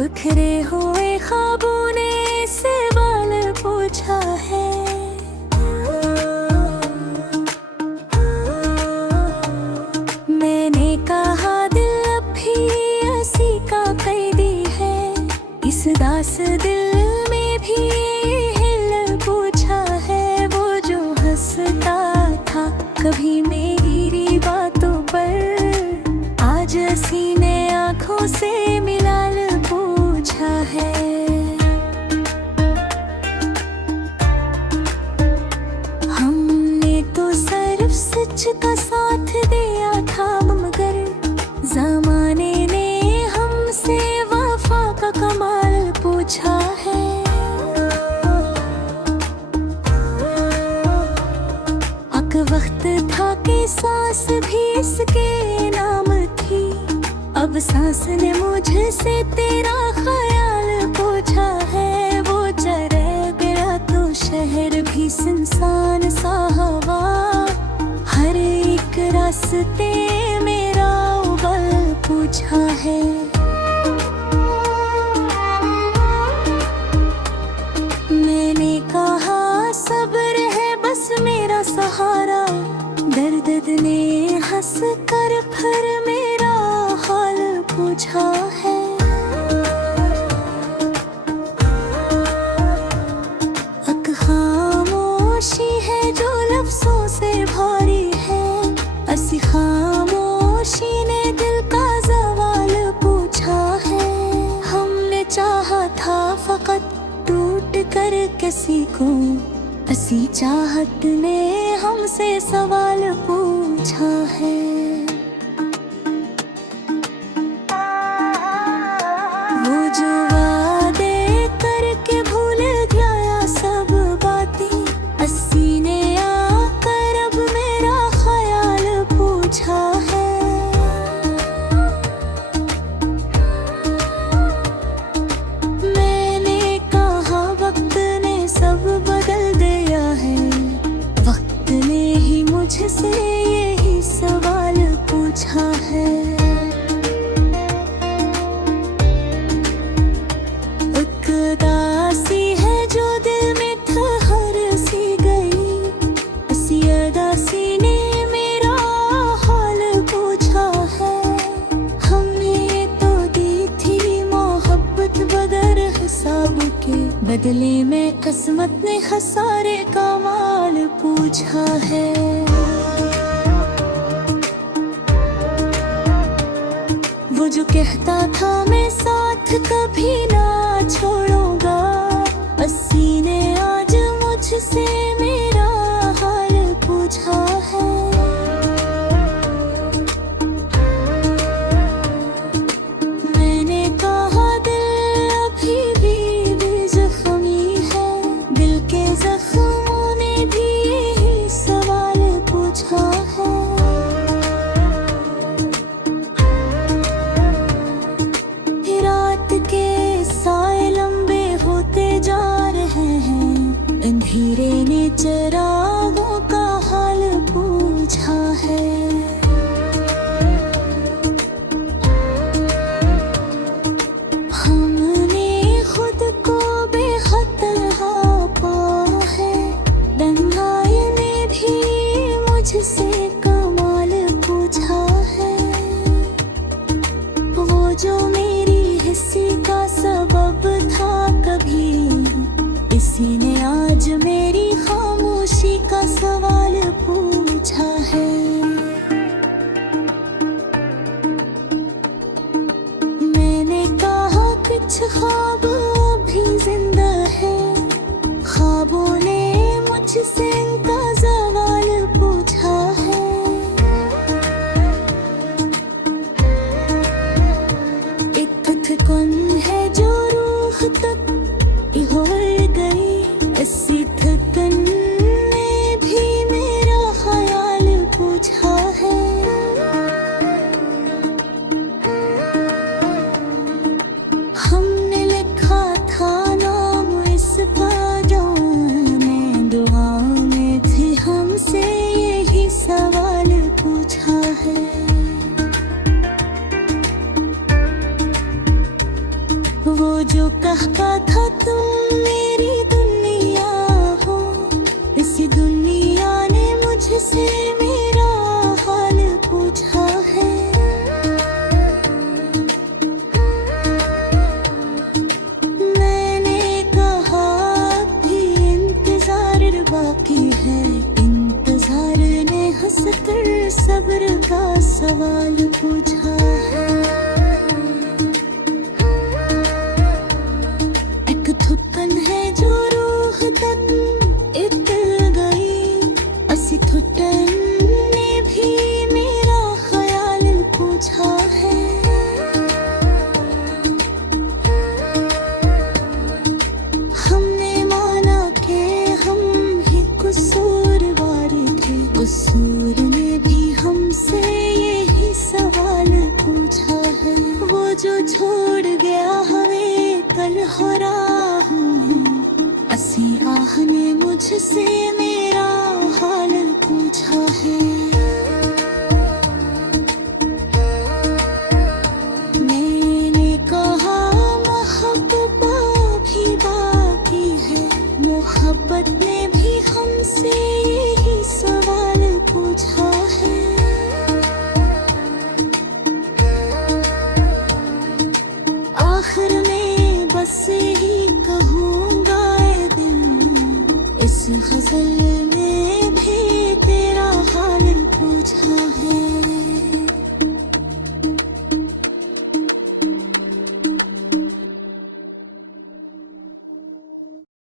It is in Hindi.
बिखरे हुए ख्वाबों ने सवाल पूछा है। मैंने कहा दिल अब भी हंसी का कैदी है। इस दास दिल में भी हिल पूछा है। वो जो हंसता था कभी मेरी बातों पर, आज सीने आँखों से मिलाल पूछा है। हमने तो सिर्फ सच का साथ दिया था, मगर ज़माने ने हमसे वफा का कमाल पूछा है। अक वक्त था कि सांस भी इसके नाम थी। अब सांस ने मुझसे तेरा ख्याल पूछा है। वो चले गया तो शहर भी सुनसान सा हवा, हर एक रास्ते मेरा उबल पूछा है। मैंने कहा सब्र है बस मेरा सहारा, दर्द ने हंस कर फिर मेरा हाल पूछा है। अक खामोशी है जो लफ्ज़ों से भारी है। ऐसी खामोशी ने दिल का सवाल पूछा है। हमने चाहा था फकत टूट कर किसी को, ऐसी चाहत ने हमसे सवाल पूछा है। वो जो वादे करके भूल गया सब बातें, अस्सी ने आकर अब मेरा ख्याल पूछा है। मैंने कहा वक्त ने सब बदल दिया है। वक्त ने ही मुझसे यही सवाल पूछा है। एक दासी है जो दिल में ठहर सी गई, इसी अदासी ने मेरा हाल पूछा है। हमने तो दी थी मोहब्बत बगैर हिसाब के, बदले में किस्मत ने खसारे का माल पूछा है। वो जो कहता था मैं साथ कभी ना छोड़ूंगा, अस्सी ने आज मुझसे मेरा हाल पूछा है। मैंने कहा दिल अभी भी बेज़ख्मी है। दिल के जख्मों ने भी यही सवाल पूछा है। रात के साए लंबे होते जा रहे हैं, अंधेरे ने चिरागों का हाल पूछा है। हमने खुद को बेखतरा पाया है। दंगाई ने भी मुझसे कमाल पूछा है। वो जो मेरी हिस्से का सबब था कभी, इसी ने आज मेरी खामोशी का सवाल पूछा है। है इंतजार ने हंसकर सब्र का सवाल पूछा है। एक थुकन है जो रूह तक इत गई, असी थुटन ने भी मेरा ख्याल पूछा है। हमने माना कि हम ही कसूरवार थे, कसूर ने भी हमसे यही सवाल पूछा है। वो जो छोड़ गया हमें कल हो राह में, असी आह ने मुझसे मेरा हाल पूछा है। मैंने कहा मोहब्बत भी बाकी है, मोहब्बत ने भी हमसे यही सवाल पूछा है। आखिर में बस यही कहूँगा ए दिल, इस गज़ल